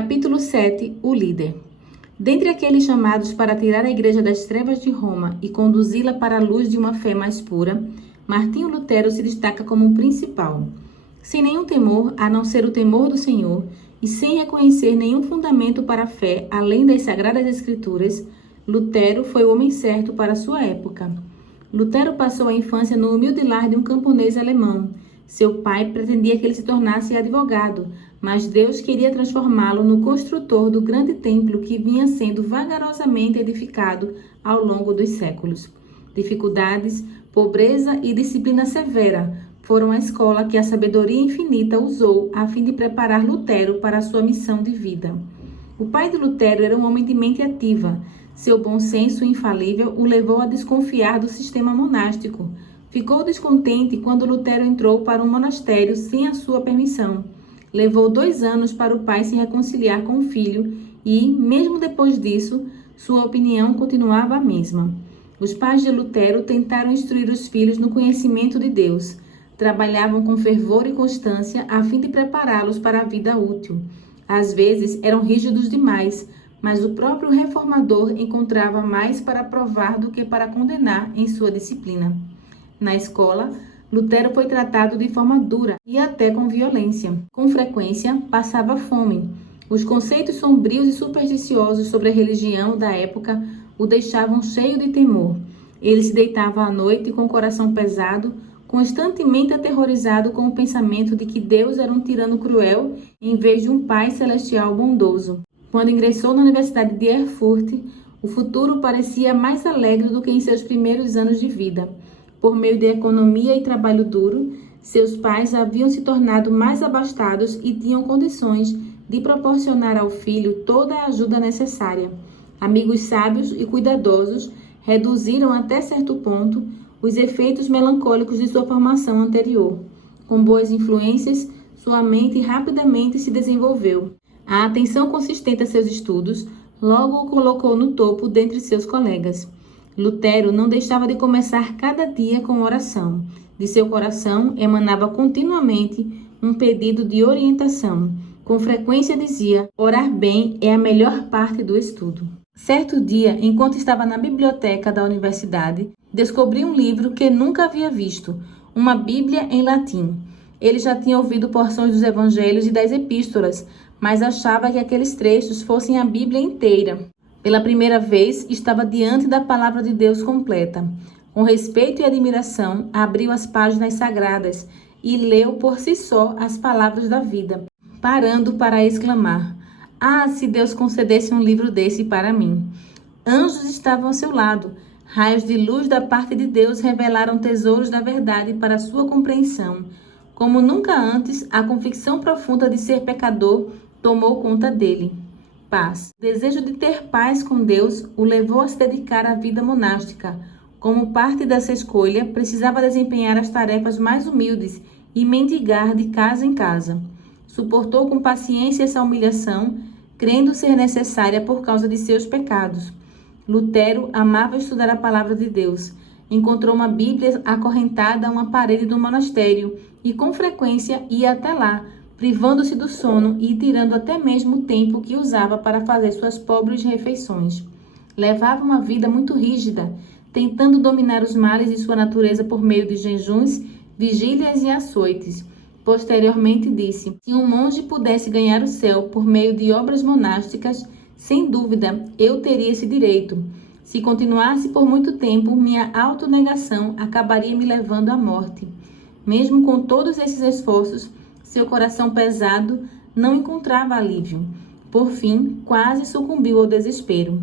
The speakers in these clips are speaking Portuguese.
Capítulo 7. O líder. Dentre aqueles chamados para tirar a igreja das trevas de Roma e conduzi-la para a luz de uma fé mais pura, Martinho Lutero se destaca como o principal. Sem nenhum temor, a não ser o temor do Senhor, e sem reconhecer nenhum fundamento para a fé além das Sagradas Escrituras, Lutero foi o homem certo para a sua época. Lutero passou a infância no humilde lar de um camponês alemão. Seu pai pretendia que ele se tornasse advogado, mas Deus queria transformá-lo no construtor do grande templo que vinha sendo vagarosamente edificado ao longo dos séculos. Dificuldades, pobreza e disciplina severa foram a escola que a sabedoria infinita usou a fim de preparar Lutero para a sua missão de vida. O pai de Lutero era um homem de mente ativa. Seu bom senso infalível o levou a desconfiar do sistema monástico. Ficou descontente quando Lutero entrou para um monastério sem a sua permissão. Levou 2 anos para o pai se reconciliar com o filho e, mesmo depois disso, sua opinião continuava a mesma. Os pais de Lutero tentaram instruir os filhos no conhecimento de Deus. Trabalhavam com fervor e constância a fim de prepará-los para a vida útil. Às vezes eram rígidos demais, mas o próprio reformador encontrava mais para provar do que para condenar em sua disciplina. Na escola, Lutero foi tratado de forma dura e até com violência. Com frequência, passava fome. Os conceitos sombrios e supersticiosos sobre a religião da época o deixavam cheio de temor. Ele se deitava à noite com o coração pesado, constantemente aterrorizado com o pensamento de que Deus era um tirano cruel em vez de um Pai celestial bondoso. Quando ingressou na Universidade de Erfurt, o futuro parecia mais alegre do que em seus primeiros anos de vida. Por meio de economia e trabalho duro, seus pais haviam se tornado mais abastados e tinham condições de proporcionar ao filho toda a ajuda necessária. Amigos sábios e cuidadosos reduziram até certo ponto os efeitos melancólicos de sua formação anterior. Com boas influências, sua mente rapidamente se desenvolveu. A atenção consistente a seus estudos logo o colocou no topo dentre seus colegas. Lutero não deixava de começar cada dia com oração. De seu coração emanava continuamente um pedido de orientação. Com frequência dizia: orar bem é a melhor parte do estudo. Certo dia, enquanto estava na biblioteca da universidade, descobri um livro que nunca havia visto, uma Bíblia em latim. Ele já tinha ouvido porções dos evangelhos e das epístolas, mas achava que aqueles trechos fossem a Bíblia inteira. Pela primeira vez, estava diante da palavra de Deus completa. Com respeito e admiração, abriu as páginas sagradas e leu por si só as palavras da vida, parando para exclamar: "Ah, se Deus concedesse um livro desse para mim!" Anjos estavam ao seu lado. Raios de luz da parte de Deus revelaram tesouros da verdade para sua compreensão. Como nunca antes, a convicção profunda de ser pecador tomou conta dele. Paz. O desejo de ter paz com Deus o levou a se dedicar à vida monástica. Como parte dessa escolha, precisava desempenhar as tarefas mais humildes e mendigar de casa em casa. Suportou com paciência essa humilhação, crendo ser necessária por causa de seus pecados. Lutero amava estudar a palavra de Deus. Encontrou uma Bíblia acorrentada a uma parede do monastério e com frequência ia até lá, privando-se do sono e tirando até mesmo o tempo que usava para fazer suas pobres refeições. Levava uma vida muito rígida, tentando dominar os males de sua natureza por meio de jejuns, vigílias e açoites. Posteriormente disse: se um monge pudesse ganhar o céu por meio de obras monásticas, sem dúvida eu teria esse direito. Se continuasse por muito tempo, minha autonegação acabaria me levando à morte. Mesmo com todos esses esforços, seu coração pesado não encontrava alívio. Por fim, quase sucumbiu ao desespero.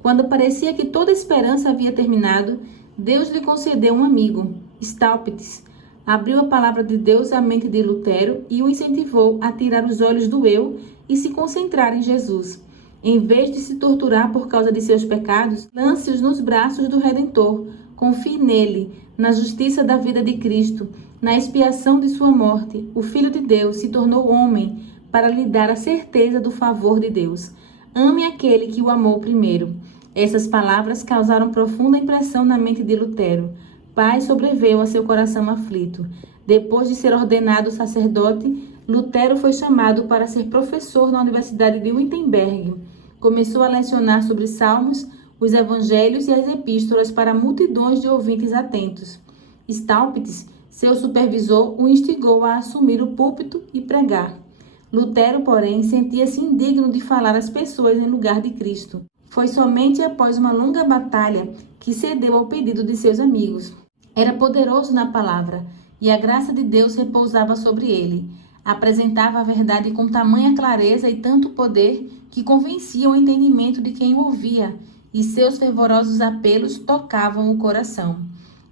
Quando parecia que toda esperança havia terminado, Deus lhe concedeu um amigo, Staupitz. Abriu a palavra de Deus à mente de Lutero e o incentivou a tirar os olhos do eu e se concentrar em Jesus. Em vez de se torturar por causa de seus pecados, lance-os nos braços do Redentor. Confie nele, na justiça da vida de Cristo, na expiação de sua morte. O Filho de Deus se tornou homem para lhe dar a certeza do favor de Deus. Ame aquele que o amou primeiro. Essas palavras causaram profunda impressão na mente de Lutero. Paz sobreveio a seu coração aflito. Depois de ser ordenado sacerdote, Lutero foi chamado para ser professor na Universidade de Wittenberg. Começou a lecionar sobre Salmos, os Evangelhos e as Epístolas para multidões de ouvintes atentos. Staupitz, seu supervisor, o instigou a assumir o púlpito e pregar. Lutero, porém, sentia-se indigno de falar às pessoas em lugar de Cristo. Foi somente após uma longa batalha que cedeu ao pedido de seus amigos. Era poderoso na palavra, e a graça de Deus repousava sobre ele. Apresentava a verdade com tamanha clareza e tanto poder que convencia o entendimento de quem o ouvia, e seus fervorosos apelos tocavam o coração.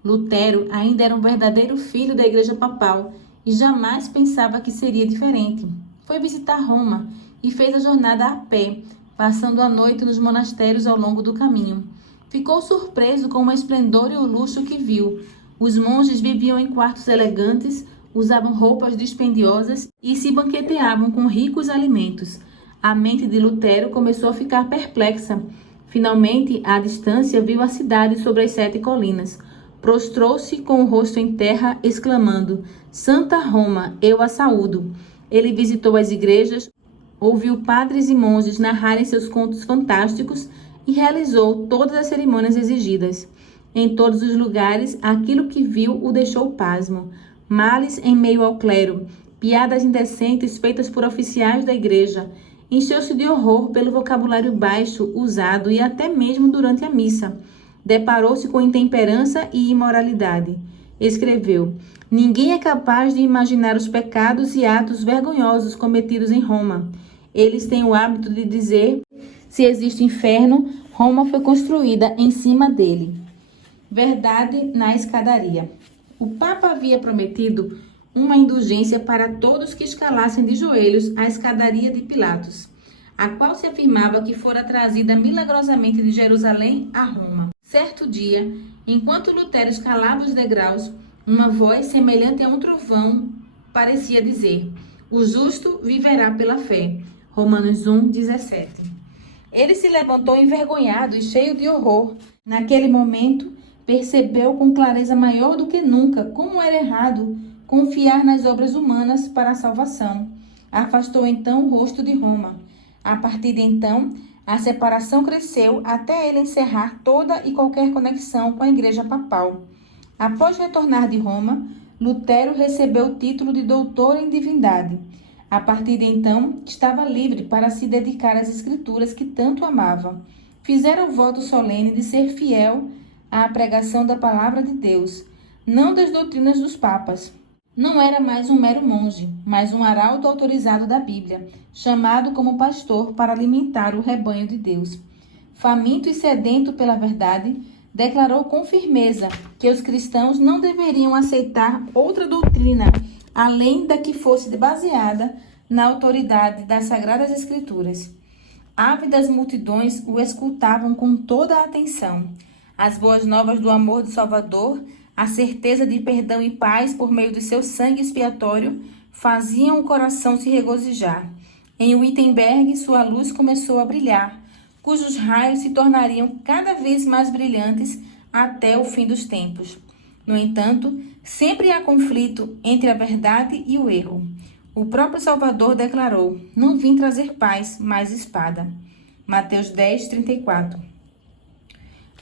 Lutero ainda era um verdadeiro filho da Igreja Papal e jamais pensava que seria diferente. Foi visitar Roma e fez a jornada a pé, passando a noite nos monastérios ao longo do caminho. Ficou surpreso com o esplendor e o luxo que viu. Os monges viviam em quartos elegantes, usavam roupas dispendiosas e se banqueteavam com ricos alimentos. A mente de Lutero começou a ficar perplexa. Finalmente, à distância, viu a cidade sobre as 7 colinas. Prostrou-se com o rosto em terra, exclamando: Santa Roma, eu a saúdo. Ele visitou as igrejas, ouviu padres e monges narrarem seus contos fantásticos e realizou todas as cerimônias exigidas. Em todos os lugares, aquilo que viu o deixou pasmo. Males em meio ao clero, piadas indecentes feitas por oficiais da igreja. Encheu-se de horror pelo vocabulário baixo usado e até mesmo durante a missa. Deparou-se com intemperança e imoralidade. Escreveu: Ninguém é capaz de imaginar os pecados e atos vergonhosos cometidos em Roma. Eles têm o hábito de dizer: se existe inferno, Roma foi construída em cima dele. Verdade na escadaria. O Papa havia prometido uma indulgência para todos que escalassem de joelhos a escadaria de Pilatos, a qual se afirmava que fora trazida milagrosamente de Jerusalém a Roma. Certo dia, enquanto Lutero escalava os degraus, uma voz semelhante a um trovão parecia dizer: o justo viverá pela fé. Romanos 1:17. Ele se levantou envergonhado e cheio de horror. Naquele momento, percebeu com clareza maior do que nunca como era errado confiar nas obras humanas para a salvação. Afastou então o rosto de Roma. A partir de então, a separação cresceu até ele encerrar toda e qualquer conexão com a Igreja Papal. Após retornar de Roma, Lutero recebeu o título de doutor em divindade. A partir de então, estava livre para se dedicar às escrituras que tanto amava. Fizera o voto solene de ser fiel à pregação da palavra de Deus, não das doutrinas dos papas. Não era mais um mero monge, mas um arauto autorizado da Bíblia, chamado como pastor para alimentar o rebanho de Deus. Faminto e sedento pela verdade, declarou com firmeza que os cristãos não deveriam aceitar outra doutrina, além da que fosse baseada na autoridade das Sagradas Escrituras. Ávidas multidões o escutavam com toda a atenção. As boas novas do amor do Salvador, a certeza de perdão e paz por meio de seu sangue expiatório, faziam o coração se regozijar. Em Wittenberg, sua luz começou a brilhar, cujos raios se tornariam cada vez mais brilhantes até o fim dos tempos. No entanto, sempre há conflito entre a verdade e o erro. O próprio Salvador declarou: não vim trazer paz, mas espada. Mateus 10:34.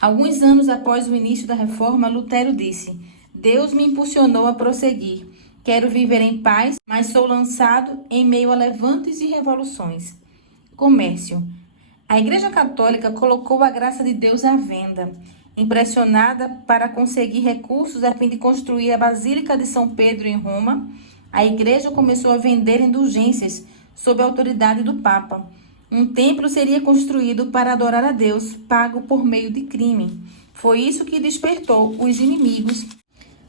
Alguns anos após o início da reforma, Lutero disse: Deus me impulsionou a prosseguir. Quero viver em paz, mas sou lançado em meio a levantes e revoluções. Comércio. A Igreja Católica colocou a graça de Deus à venda. Impressionada para conseguir recursos a fim de construir a Basílica de São Pedro em Roma, a Igreja começou a vender indulgências sob a autoridade do Papa. Um templo seria construído para adorar a Deus, pago por meio de crime. Foi isso que despertou os inimigos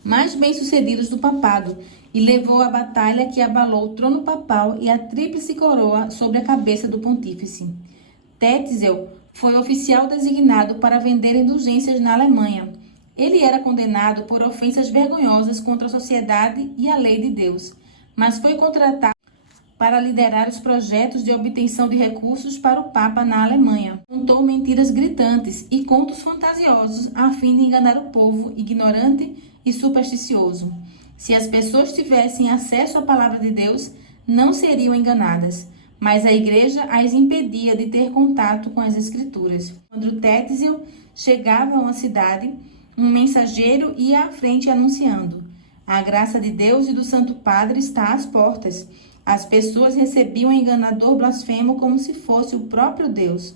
mais bem-sucedidos do papado e levou à batalha que abalou o trono papal e a tríplice coroa sobre a cabeça do pontífice. Tetzel foi oficial designado para vender indulgências na Alemanha. Ele era condenado por ofensas vergonhosas contra a sociedade e a lei de Deus, mas foi contratado para liderar os projetos de obtenção de recursos para o Papa na Alemanha. Contou mentiras gritantes e contos fantasiosos a fim de enganar o povo ignorante e supersticioso. Se as pessoas tivessem acesso à palavra de Deus, não seriam enganadas, mas a igreja as impedia de ter contato com as Escrituras. Quando Tétzel chegava a uma cidade, um mensageiro ia à frente anunciando: a graça de Deus e do Santo Padre está às portas. As pessoas recebiam o enganador blasfemo como se fosse o próprio Deus.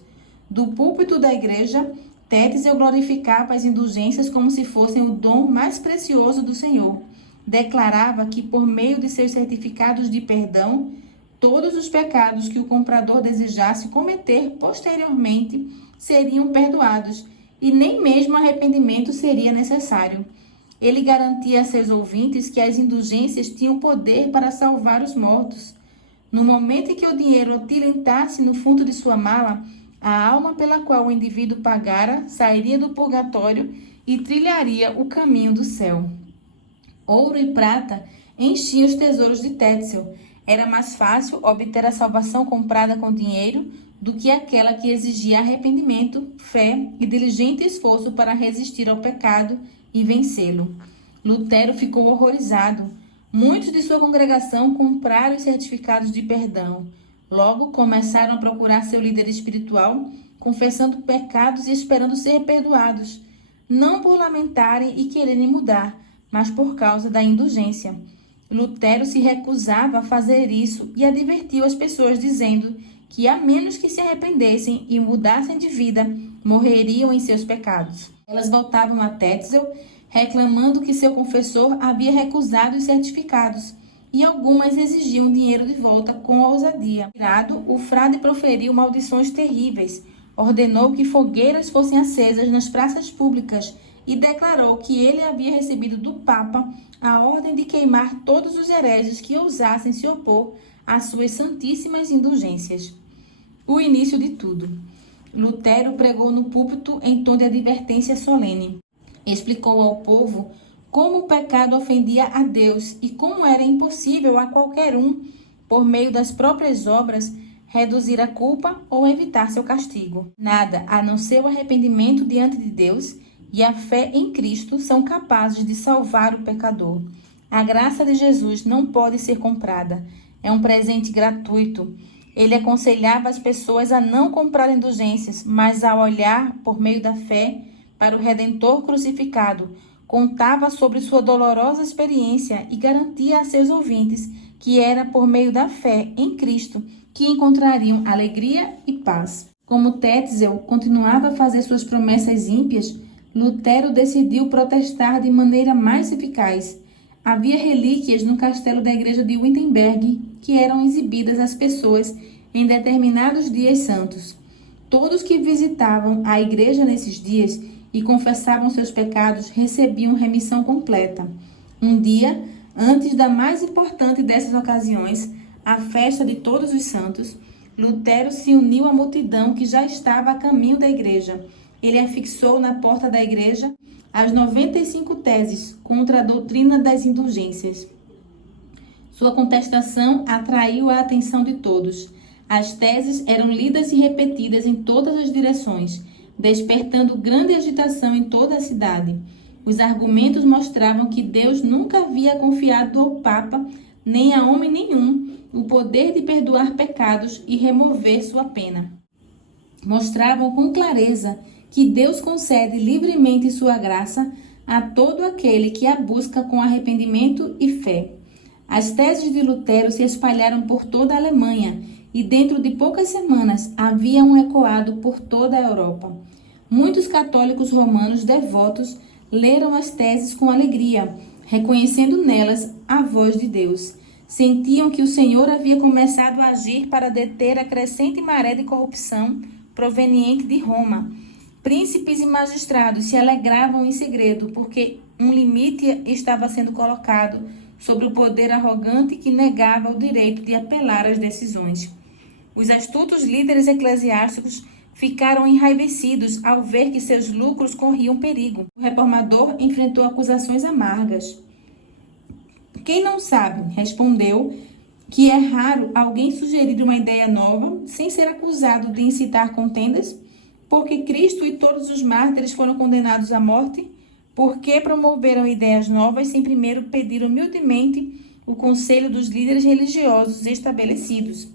Do púlpito da igreja, Tétzel glorificava as indulgências como se fossem o dom mais precioso do Senhor. Declarava que, por meio de seus certificados de perdão, todos os pecados que o comprador desejasse cometer posteriormente seriam perdoados e nem mesmo arrependimento seria necessário. Ele garantia a seus ouvintes que as indulgências tinham poder para salvar os mortos. No momento em que o dinheiro tilentasse no fundo de sua mala, a alma pela qual o indivíduo pagara sairia do purgatório e trilharia o caminho do céu. Ouro e prata enchiam os tesouros de Tétzel. Era mais fácil obter a salvação comprada com dinheiro do que aquela que exigia arrependimento, fé e diligente esforço para resistir ao pecado e vencê-lo. Lutero ficou horrorizado. Muitos de sua congregação compraram os certificados de perdão. Logo começaram a procurar seu líder espiritual, confessando pecados e esperando ser perdoados, não por lamentarem e quererem mudar, mas por causa da indulgência. Lutero se recusava a fazer isso e advertiu as pessoas dizendo que, a menos que se arrependessem e mudassem de vida, morreriam em seus pecados. Elas voltavam a Tétzel, reclamando que seu confessor havia recusado os certificados, e algumas exigiam dinheiro de volta com ousadia. Irado, o frade proferiu maldições terríveis, ordenou que fogueiras fossem acesas nas praças públicas e declarou que ele havia recebido do Papa a ordem de queimar todos os hereges que ousassem se opor às suas santíssimas indulgências. O início de tudo. Lutero pregou no púlpito em tom de advertência solene. Explicou ao povo como o pecado ofendia a Deus e como era impossível a qualquer um, por meio das próprias obras, reduzir a culpa ou evitar seu castigo. Nada, a não ser o arrependimento diante de Deus e a fé em Cristo, são capazes de salvar o pecador. A graça de Jesus não pode ser comprada. É um presente gratuito. Ele aconselhava as pessoas a não comprar indulgências, mas a olhar, por meio da fé, para o Redentor crucificado. Contava sobre sua dolorosa experiência e garantia a seus ouvintes que era por meio da fé em Cristo que encontrariam alegria e paz. Como Tétzel continuava a fazer suas promessas ímpias, Lutero decidiu protestar de maneira mais eficaz. Havia relíquias no castelo da igreja de Wittenberg que eram exibidas às pessoas em determinados dias santos. Todos que visitavam a igreja nesses dias e confessavam seus pecados recebiam remissão completa. Um dia, antes da mais importante dessas ocasiões, a festa de Todos os Santos, Lutero se uniu à multidão que já estava a caminho da igreja. Ele afixou na porta da igreja as 95 teses contra a doutrina das indulgências. Sua contestação atraiu a atenção de todos. As teses eram lidas e repetidas em todas as direções, despertando grande agitação em toda a cidade. Os argumentos mostravam que Deus nunca havia confiado ao Papa, nem a homem nenhum, o poder de perdoar pecados e remover sua pena. Mostravam com clareza que Deus concede livremente sua graça a todo aquele que a busca com arrependimento e fé. As teses de Lutero se espalharam por toda a Alemanha e dentro de poucas semanas haviam ecoado por toda a Europa. Muitos católicos romanos devotos leram as teses com alegria, reconhecendo nelas a voz de Deus. Sentiam que o Senhor havia começado a agir para deter a crescente maré de corrupção proveniente de Roma. Príncipes e magistrados se alegravam em segredo, porque um limite estava sendo colocado sobre o poder arrogante que negava o direito de apelar às decisões. Os astutos líderes eclesiásticos ficaram enraivecidos ao ver que seus lucros corriam perigo. O reformador enfrentou acusações amargas. Quem não sabe, respondeu, que é raro alguém sugerir uma ideia nova sem ser acusado de incitar contendas? Porque Cristo e todos os mártires foram condenados à morte? Por que promoveram ideias novas sem primeiro pedir humildemente o conselho dos líderes religiosos estabelecidos.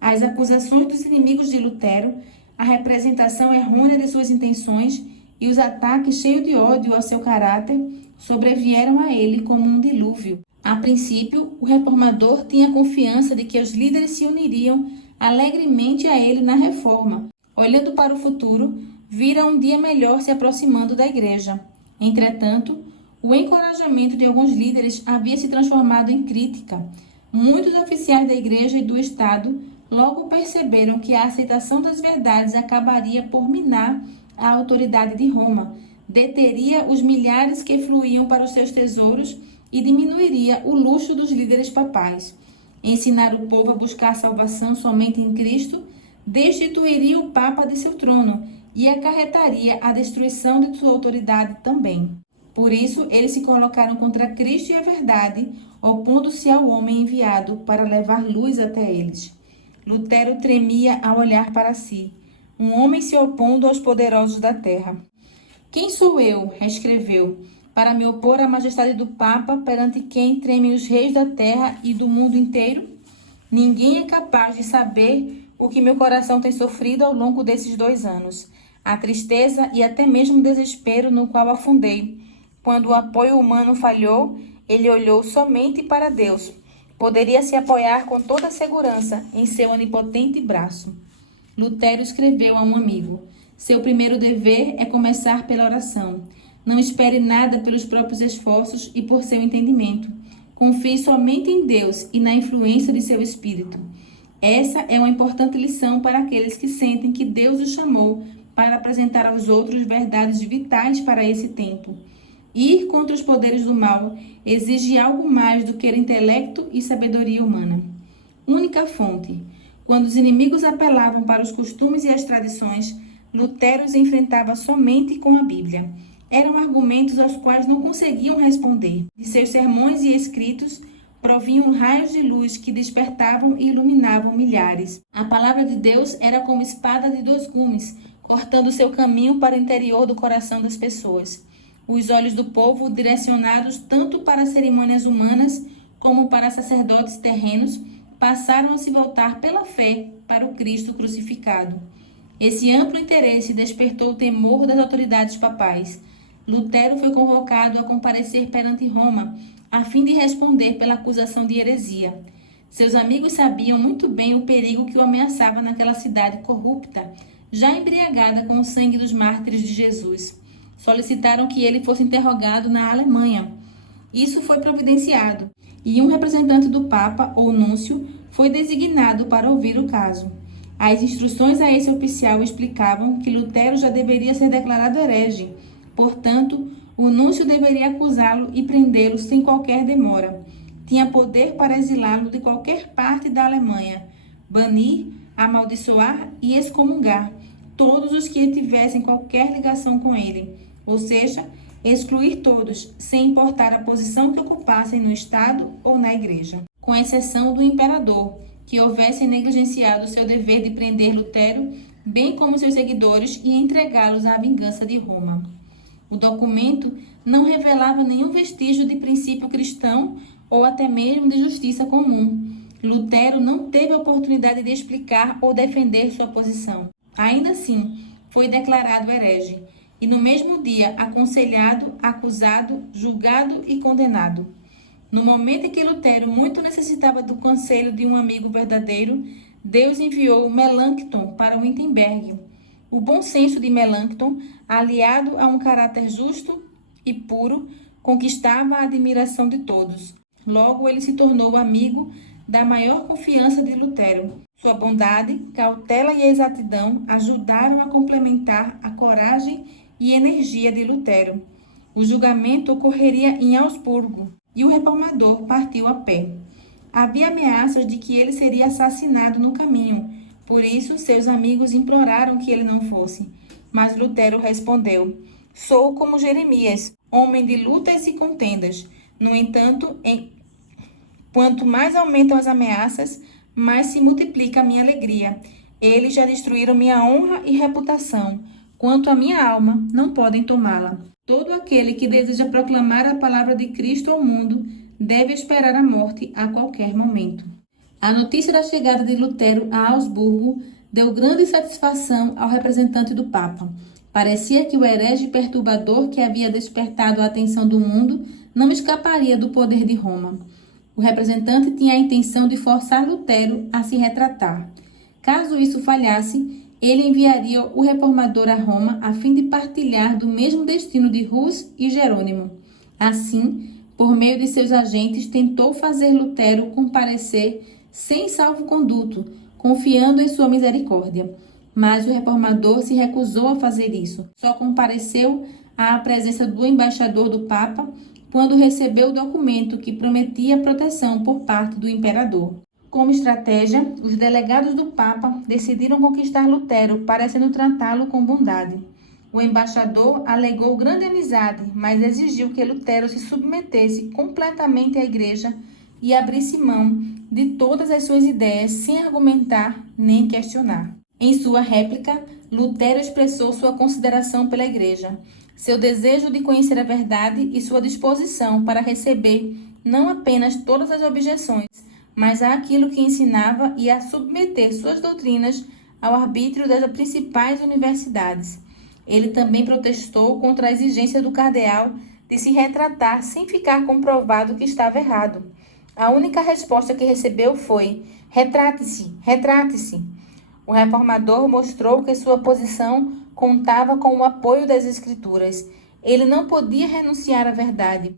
As acusações dos inimigos de Lutero, a representação errônea de suas intenções e os ataques cheios de ódio ao seu caráter sobrevieram a ele como um dilúvio. A princípio, o reformador tinha confiança de que os líderes se uniriam alegremente a ele na reforma. Olhando para o futuro, vira um dia melhor se aproximando da igreja. Entretanto, o encorajamento de alguns líderes havia se transformado em crítica. Muitos oficiais da igreja e do Estado logo perceberam que a aceitação das verdades acabaria por minar a autoridade de Roma, deteria os milhares que fluíam para os seus tesouros e diminuiria o luxo dos líderes papais. Ensinar o povo a buscar salvação somente em Cristo destituiria o Papa de seu trono e acarretaria a destruição de sua autoridade também. Por isso, eles se colocaram contra Cristo e a verdade, opondo-se ao homem enviado para levar luz até eles. Lutero tremia ao olhar para si, um homem se opondo aos poderosos da terra. Quem sou eu, escreveu, para me opor à majestade do Papa, perante quem tremem os reis da terra e do mundo inteiro? Ninguém é capaz de saber o que meu coração tem sofrido ao longo desses 2 anos, a tristeza e até mesmo o desespero no qual afundei. Quando o apoio humano falhou, ele olhou somente para Deus. Poderia se apoiar com toda segurança em seu onipotente braço. Lutero escreveu a um amigo: seu primeiro dever é começar pela oração. Não espere nada pelos próprios esforços e por seu entendimento. Confie somente em Deus e na influência de seu espírito. Essa é uma importante lição para aqueles que sentem que Deus os chamou para apresentar aos outros verdades vitais para esse tempo. Ir contra os poderes do mal exige algo mais do que intelecto e sabedoria humana. Única fonte. Quando os inimigos apelavam para os costumes e as tradições, Lutero os enfrentava somente com a Bíblia. Eram argumentos aos quais não conseguiam responder. De seus sermões e escritos provinham raios de luz que despertavam e iluminavam milhares. A palavra de Deus era como espada de 2 gumes, cortando seu caminho para o interior do coração das pessoas. Os olhos do povo, direcionados tanto para cerimônias humanas como para sacerdotes terrenos, passaram a se voltar pela fé para o Cristo crucificado. Esse amplo interesse despertou o temor das autoridades papais. Lutero foi convocado a comparecer perante Roma, a fim de responder pela acusação de heresia. Seus amigos sabiam muito bem o perigo que o ameaçava naquela cidade corrupta, já embriagada com o sangue dos mártires de Jesus. Solicitaram que ele fosse interrogado na Alemanha. Isso foi providenciado, e um representante do Papa, ou núncio, foi designado para ouvir o caso. As instruções a esse oficial explicavam que Lutero já deveria ser declarado herege. Portanto, o núncio deveria acusá-lo e prendê-lo sem qualquer demora. Tinha poder para exilá-lo de qualquer parte da Alemanha, banir, amaldiçoar e excomungar todos os que tivessem qualquer ligação com ele, ou seja, excluir todos, sem importar a posição que ocupassem no Estado ou na Igreja, com exceção do imperador, que houvesse negligenciado seu dever de prender Lutero, bem como seus seguidores, e entregá-los à vingança de Roma. O documento não revelava nenhum vestígio de princípio cristão ou até mesmo de justiça comum. Lutero não teve a oportunidade de explicar ou defender sua posição. Ainda assim, foi declarado herege e no mesmo dia aconselhado, acusado, julgado e condenado. No momento em que Lutero muito necessitava do conselho de um amigo verdadeiro, Deus enviou Melanchthon para Wittenberg. O bom senso de Melanchthon, aliado a um caráter justo e puro, conquistava a admiração de todos. Logo, ele se tornou amigo da maior confiança de Lutero. Sua bondade, cautela e exatidão ajudaram a complementar a coragem e energia de Lutero. O julgamento ocorreria em Augsburgo e o reformador partiu a pé. Havia ameaças de que ele seria assassinado no caminho, por isso seus amigos imploraram que ele não fosse. Mas Lutero respondeu: sou como Jeremias, homem de lutas e contendas. No entanto, quanto mais aumentam as ameaças, mais se multiplica a minha alegria. Eles já destruíram minha honra e reputação. Quanto à minha alma, não podem tomá-la. Todo aquele que deseja proclamar a palavra de Cristo ao mundo deve esperar a morte a qualquer momento. A notícia da chegada de Lutero a Augsburgo deu grande satisfação ao representante do Papa. Parecia que o herege perturbador que havia despertado a atenção do mundo não escaparia do poder de Roma. O representante tinha a intenção de forçar Lutero a se retratar. Caso isso falhasse, ele enviaria o reformador a Roma a fim de partilhar do mesmo destino de Hus e Jerônimo. Assim, por meio de seus agentes, tentou fazer Lutero comparecer sem salvo-conduto, confiando em sua misericórdia. Mas o reformador se recusou a fazer isso. Só compareceu à presença do embaixador do Papa quando recebeu o documento que prometia proteção por parte do imperador. Como estratégia, os delegados do Papa decidiram conquistar Lutero, parecendo tratá-lo com bondade. O embaixador alegou grande amizade, mas exigiu que Lutero se submetesse completamente à Igreja e abrisse mão de todas as suas ideias sem argumentar nem questionar. Em sua réplica, Lutero expressou sua consideração pela Igreja, seu desejo de conhecer a verdade e sua disposição para receber não apenas todas as objeções, mas àquilo que ensinava e a submeter suas doutrinas ao arbítrio das principais universidades. Ele também protestou contra a exigência do cardeal de se retratar sem ficar comprovado que estava errado. A única resposta que recebeu foi: retrate-se, retrate-se. O reformador mostrou que sua posição contava com o apoio das Escrituras. Ele não podia renunciar à verdade.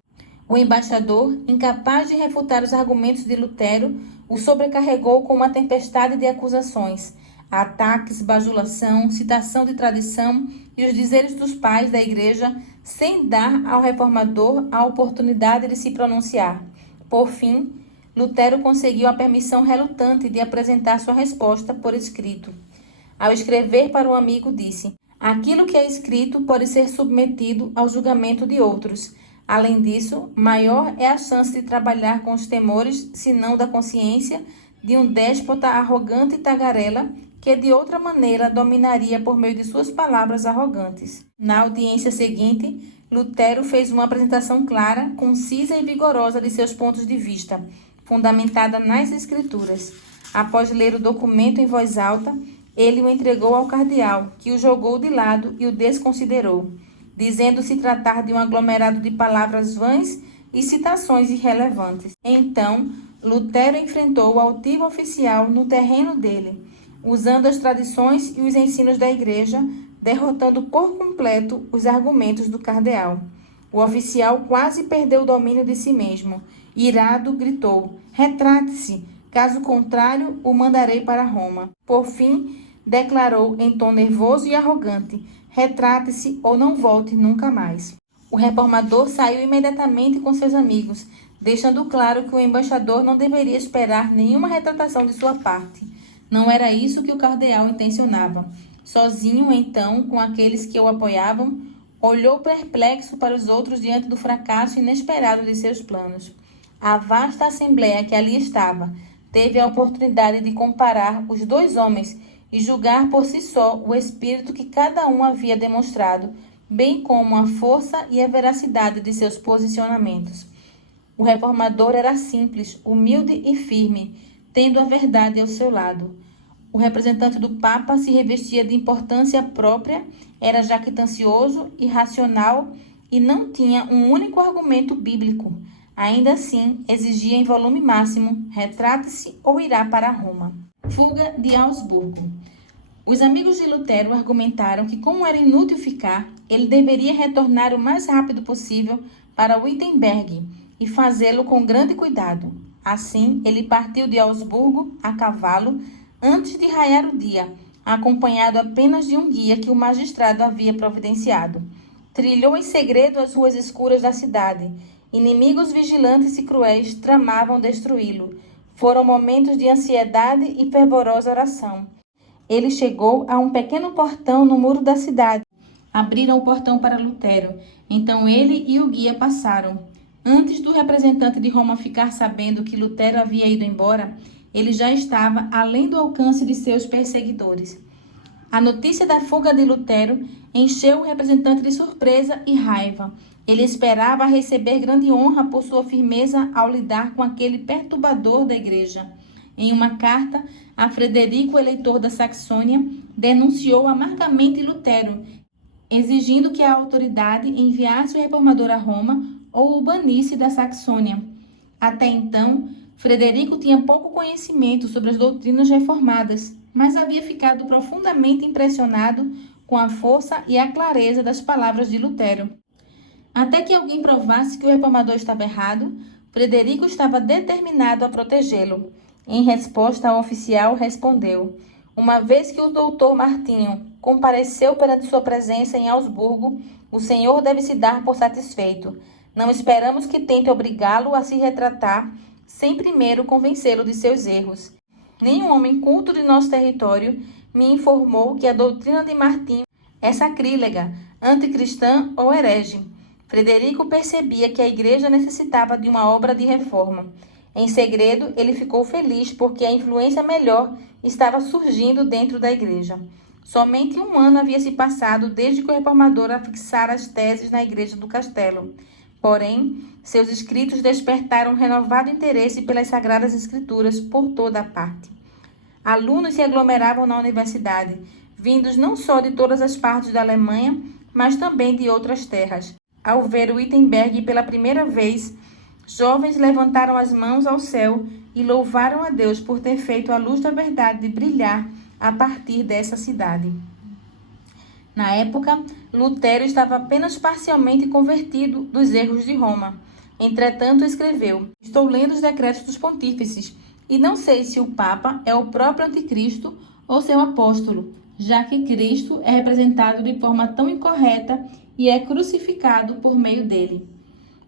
O embaixador, incapaz de refutar os argumentos de Lutero, o sobrecarregou com uma tempestade de acusações, ataques, bajulação, citação de tradição e os dizeres dos pais da Igreja, sem dar ao reformador a oportunidade de se pronunciar. Por fim, Lutero conseguiu a permissão relutante de apresentar sua resposta por escrito. Ao escrever para um amigo, disse: aquilo que é escrito pode ser submetido ao julgamento de outros. Além disso, maior é a chance de trabalhar com os temores, se não da consciência, de um déspota arrogante e tagarela, que de outra maneira dominaria por meio de suas palavras arrogantes. Na audiência seguinte, Lutero fez uma apresentação clara, concisa e vigorosa de seus pontos de vista, fundamentada nas Escrituras. Após ler o documento em voz alta, ele o entregou ao cardeal, que o jogou de lado e o desconsiderou, dizendo se tratar de um aglomerado de palavras vãs e citações irrelevantes. Então, Lutero enfrentou o altivo oficial no terreno dele, usando as tradições e os ensinos da Igreja, derrotando por completo os argumentos do cardeal. O oficial quase perdeu o domínio de si mesmo. Irado, gritou: retrate-se, caso contrário, o mandarei para Roma. Por fim, declarou em tom nervoso e arrogante: retrate-se ou não volte nunca mais. O reformador saiu imediatamente com seus amigos, deixando claro que o embaixador não deveria esperar nenhuma retratação de sua parte. Não era isso que o cardeal intencionava. Sozinho, então, com aqueles que o apoiavam, olhou perplexo para os outros diante do fracasso inesperado de seus planos. A vasta assembleia que ali estava teve a oportunidade de comparar os dois homens e julgar por si só o espírito que cada um havia demonstrado, bem como a força e a veracidade de seus posicionamentos. O reformador era simples, humilde e firme, tendo a verdade ao seu lado. O representante do Papa se revestia de importância própria, era jactancioso, irracional e não tinha um único argumento bíblico. Ainda assim, exigia em volume máximo: retrate-se ou irá para Roma. Fuga de Augsburgo. Os amigos de Lutero argumentaram que, como era inútil ficar, ele deveria retornar o mais rápido possível para Wittenberg e fazê-lo com grande cuidado. Assim, ele partiu de Augsburgo a cavalo antes de raiar o dia, acompanhado apenas de um guia que o magistrado havia providenciado. Trilhou em segredo as ruas escuras da cidade. Inimigos vigilantes e cruéis tramavam destruí-lo. Foram momentos de ansiedade e fervorosa oração. Ele chegou a um pequeno portão no muro da cidade. Abriram o portão para Lutero. Então ele e o guia passaram. Antes do representante de Roma ficar sabendo que Lutero havia ido embora, ele já estava além do alcance de seus perseguidores. A notícia da fuga de Lutero encheu o representante de surpresa e raiva. Ele esperava receber grande honra por sua firmeza ao lidar com aquele perturbador da igreja. Em uma carta a Frederico, eleitor da Saxônia, denunciou amargamente Lutero, exigindo que a autoridade enviasse o reformador a Roma ou o banisse da Saxônia. Até então, Frederico tinha pouco conhecimento sobre as doutrinas reformadas, mas havia ficado profundamente impressionado com a força e a clareza das palavras de Lutero. Até que alguém provasse que o reformador estava errado, Frederico estava determinado a protegê-lo. Em resposta, o oficial respondeu: uma vez que o doutor Martinho compareceu perante sua presença em Augsburgo, o senhor deve se dar por satisfeito. Não esperamos que tente obrigá-lo a se retratar sem primeiro convencê-lo de seus erros. Nenhum homem culto de nosso território me informou que a doutrina de Martinho é sacrílega, anticristã ou herege. Frederico percebia que a igreja necessitava de uma obra de reforma. Em segredo, ele ficou feliz porque a influência melhor estava surgindo dentro da igreja. Somente 1 ano havia se passado desde que o reformador afixara as teses na igreja do castelo. Porém, seus escritos despertaram um renovado interesse pelas Sagradas Escrituras por toda a parte. Alunos se aglomeravam na universidade, vindos não só de todas as partes da Alemanha, mas também de outras terras. Ao ver Wittenberg pela primeira vez, jovens levantaram as mãos ao céu e louvaram a Deus por ter feito a luz da verdade brilhar a partir dessa cidade. Na época, Lutero estava apenas parcialmente convertido dos erros de Roma. Entretanto, escreveu: estou lendo os decretos dos pontífices e não sei se o Papa é o próprio anticristo ou seu apóstolo, já que Cristo é representado de forma tão incorreta e é crucificado por meio dele.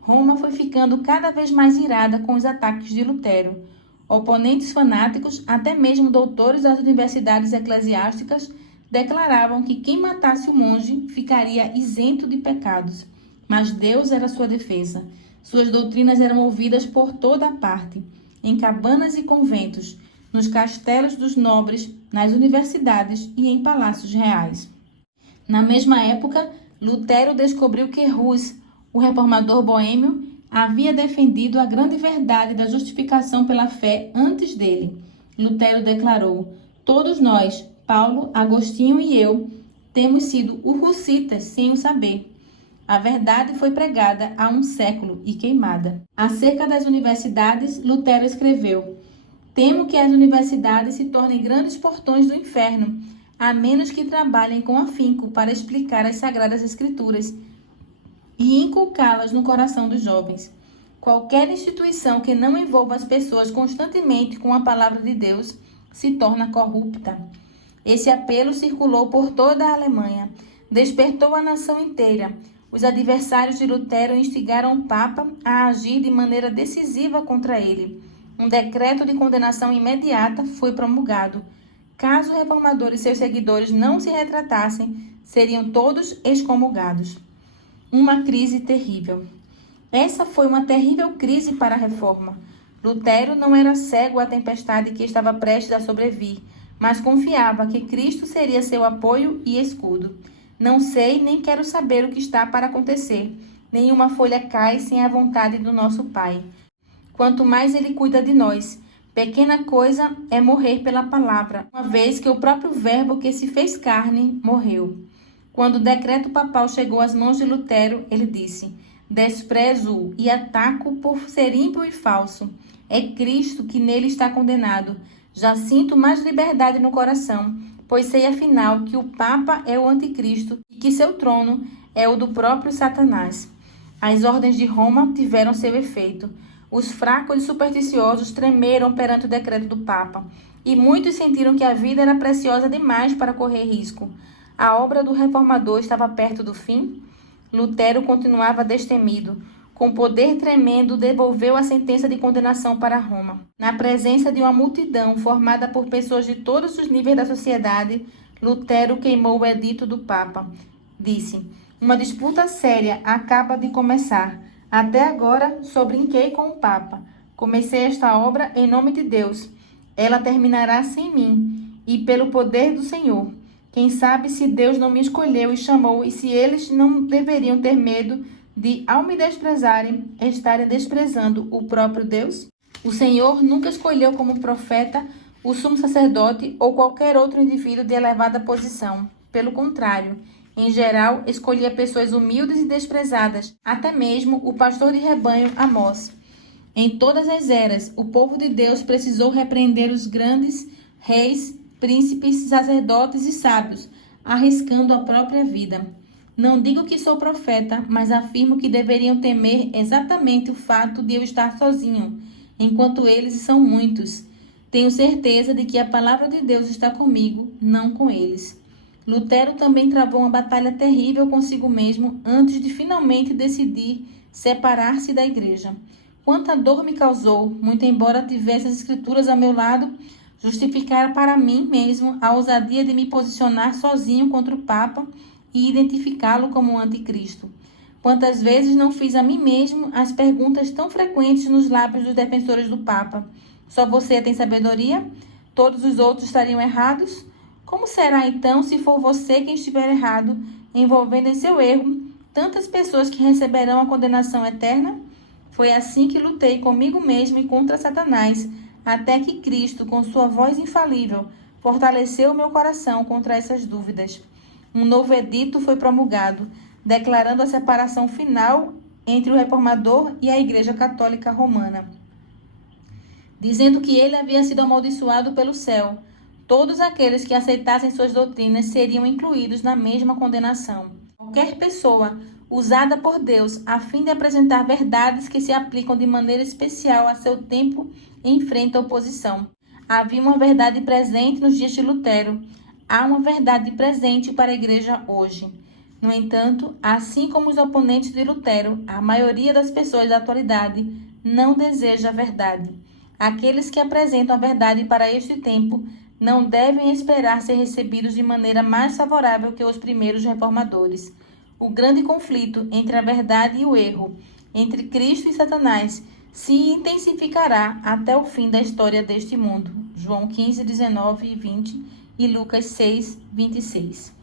Roma foi ficando cada vez mais irada com os ataques de Lutero. Oponentes fanáticos, até mesmo doutores das universidades eclesiásticas, declaravam que quem matasse o monge ficaria isento de pecados. Mas Deus era sua defesa. Suas doutrinas eram ouvidas por toda a parte, em cabanas e conventos, nos castelos dos nobres, nas universidades e em palácios reais. Na mesma época, Lutero descobriu que Hus, o reformador boêmio, havia defendido a grande verdade da justificação pela fé antes dele. Lutero declarou: todos nós, Paulo, Agostinho e eu, temos sido hussitas sem o saber. A verdade foi pregada há 1 século e queimada. Acerca das universidades, Lutero escreveu: temo que as universidades se tornem grandes portões do inferno, a menos que trabalhem com afinco para explicar as Sagradas Escrituras e inculcá-las no coração dos jovens. Qualquer instituição que não envolva as pessoas constantemente com a palavra de Deus se torna corrupta. Esse apelo circulou por toda a Alemanha, despertou a nação inteira. Os adversários de Lutero instigaram o Papa a agir de maneira decisiva contra ele. Um decreto de condenação imediata foi promulgado. Caso o reformador e seus seguidores não se retratassem, seriam todos excomungados. Uma crise terrível. Essa foi uma terrível crise para a reforma. Lutero não era cego à tempestade que estava prestes a sobrevir, mas confiava que Cristo seria seu apoio e escudo. Não sei nem quero saber o que está para acontecer. Nenhuma folha cai sem a vontade do nosso Pai. Quanto mais Ele cuida de nós, pequena coisa é morrer pela palavra, uma vez que o próprio Verbo que se fez carne morreu. Quando o decreto papal chegou às mãos de Lutero, ele disse: desprezo-o e ataco por ser ímpio e falso. É Cristo que nele está condenado. Já sinto mais liberdade no coração, pois sei afinal que o Papa é o anticristo e que seu trono é o do próprio Satanás. As ordens de Roma tiveram seu efeito. Os fracos e supersticiosos tremeram perante o decreto do Papa, e muitos sentiram que a vida era preciosa demais para correr risco. A obra do reformador estava perto do fim. Lutero continuava destemido. Com poder tremendo, devolveu a sentença de condenação para Roma. Na presença de uma multidão formada por pessoas de todos os níveis da sociedade, Lutero queimou o edito do Papa. Disse: uma disputa séria acaba de começar. Até agora, só brinquei com o Papa. Comecei esta obra em nome de Deus. Ela terminará sem mim, e pelo poder do Senhor. Quem sabe se Deus não me escolheu e chamou, e se eles não deveriam ter medo de, ao me desprezarem, estarem desprezando o próprio Deus? O Senhor nunca escolheu como profeta o sumo sacerdote ou qualquer outro indivíduo de elevada posição. Pelo contrário, em geral, escolhia pessoas humildes e desprezadas, até mesmo o pastor de rebanho Amós. Em todas as eras, o povo de Deus precisou repreender os grandes reis, príncipes, sacerdotes e sábios, arriscando a própria vida. Não digo que sou profeta, mas afirmo que deveriam temer exatamente o fato de eu estar sozinho, enquanto eles são muitos. Tenho certeza de que a palavra de Deus está comigo, não com eles. Lutero também travou uma batalha terrível consigo mesmo antes de finalmente decidir separar-se da igreja. Quanta dor me causou, muito embora tivesse as escrituras a meu lado, justificar para mim mesmo a ousadia de me posicionar sozinho contra o Papa e identificá-lo como um anticristo. Quantas vezes não fiz a mim mesmo as perguntas tão frequentes nos lábios dos defensores do Papa? Só você tem sabedoria? Todos os outros estariam errados? Como será então se for você quem estiver errado, envolvendo em seu erro tantas pessoas que receberão a condenação eterna? Foi assim que lutei comigo mesmo e contra Satanás, até que Cristo, com sua voz infalível, fortaleceu o meu coração contra essas dúvidas. Um novo edito foi promulgado, declarando a separação final entre o reformador e a Igreja Católica Romana, dizendo que ele havia sido amaldiçoado pelo céu. Todos aqueles que aceitassem suas doutrinas seriam incluídos na mesma condenação. Qualquer pessoa usada por Deus a fim de apresentar verdades que se aplicam de maneira especial a seu tempo enfrenta oposição. Havia uma verdade presente nos dias de Lutero. Há uma verdade presente para a igreja hoje. No entanto, assim como os oponentes de Lutero, a maioria das pessoas da atualidade não deseja a verdade. Aqueles que apresentam a verdade para este tempo não devem esperar ser recebidos de maneira mais favorável que os primeiros reformadores. O grande conflito entre a verdade e o erro, entre Cristo e Satanás, se intensificará até o fim da história deste mundo. João 15, 19 e 20 e Lucas 6, 26.